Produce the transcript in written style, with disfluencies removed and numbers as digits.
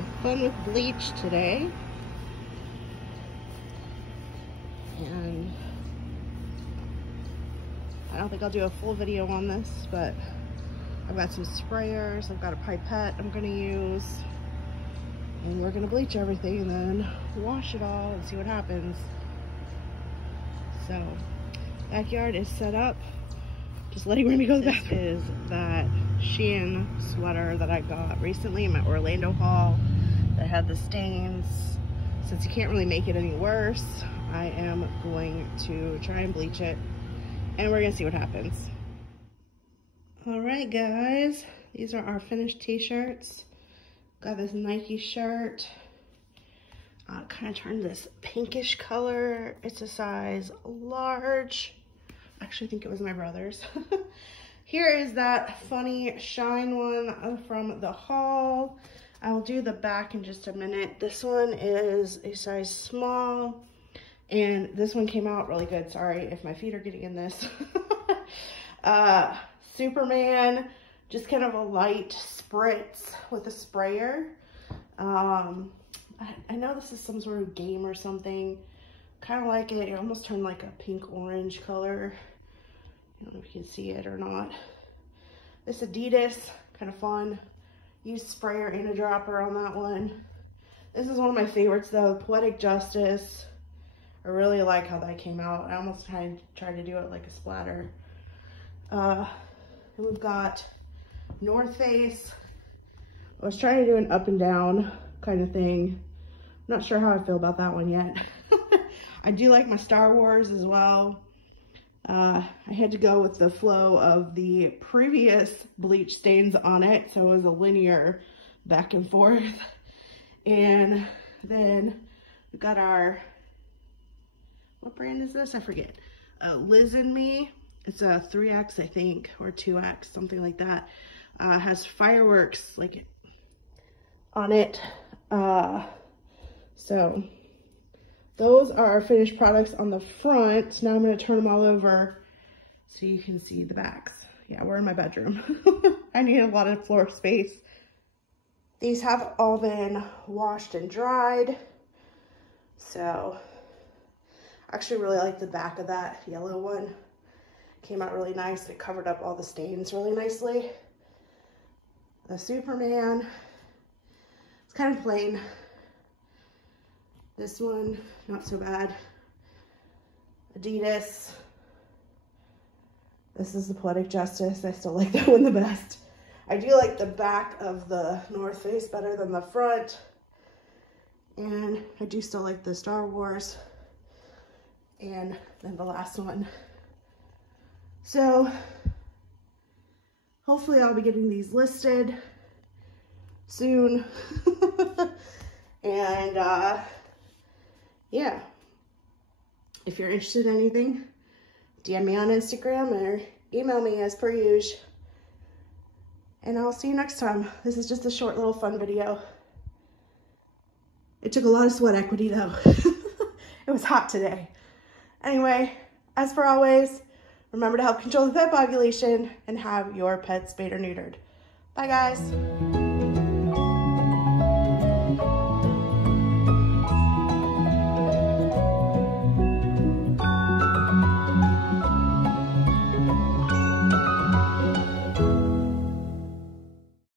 Upcycling Fun with Bleach today. And I don't think I'll do a full video on this, but I've got some sprayers, I've got a pipette I'm gonna use, and we're gonna bleach everything and then wash it all and see what happens. So, backyard is set up. Just letting Remy go to the bathroom. This is that Shein sweater that I got recently in my Orlando haul that had the stains. Since you can't really make it any worse, I am going to try and bleach it, and we're gonna see what happens. All right, guys, these are our finished t-shirts. Got this Nike shirt. Kind of turned this pinkish color. It's a size large. Actually, I think it was my brother's. Here is that funny shine one from the haul. I'll do the back in just a minute. This one is a size small, and this one came out really good. Sorry if my feet are getting in this. Superman, just kind of a light spritz with a sprayer. I know this is some sort of game or something. Kind of like it. It almost turned like a pink orange color. I don't know if you can see it or not. This Adidas, kind of fun. Used sprayer and a dropper on that one. This is one of my favorites though, Poetic Justice. I really like how that came out. I almost tried to do it like a splatter. And we've got North Face. I was trying to do an up and down kind of thing. I'm not sure how I feel about that one yet. I do like my Star Wars as well. I had to go with the flow of the previous bleach stains on it, so it was a linear back and forth. And then we got our, what brand is this? I forget. Liz and Me. It's a 3X, I think, or 2X, something like that. Has fireworks like on it. So those are our finished products on the front. Now I'm going to turn them all over so you can see the backs. Yeah, we're in my bedroom. I need a lot of floor space. These have all been washed and dried. So I actually really like the back of that yellow one. Came out really nice. It covered up all the stains really nicely. The Superman, it's kind of plain. This one, not so bad. Adidas. This is the Poetic Justice. I still like that one the best. I do like the back of the North Face better than the front. And I do still like the Star Wars. And then the last one. So, hopefully I'll be getting these listed soon. And, yeah, if you're interested in anything, DM me on Instagram or email me as per usual. And I'll see you next time. This is just a short little fun video. It took a lot of sweat equity though. It was hot today. Anyway, as for always, remember to help control the pet population and have your pet spayed or neutered. Bye guys.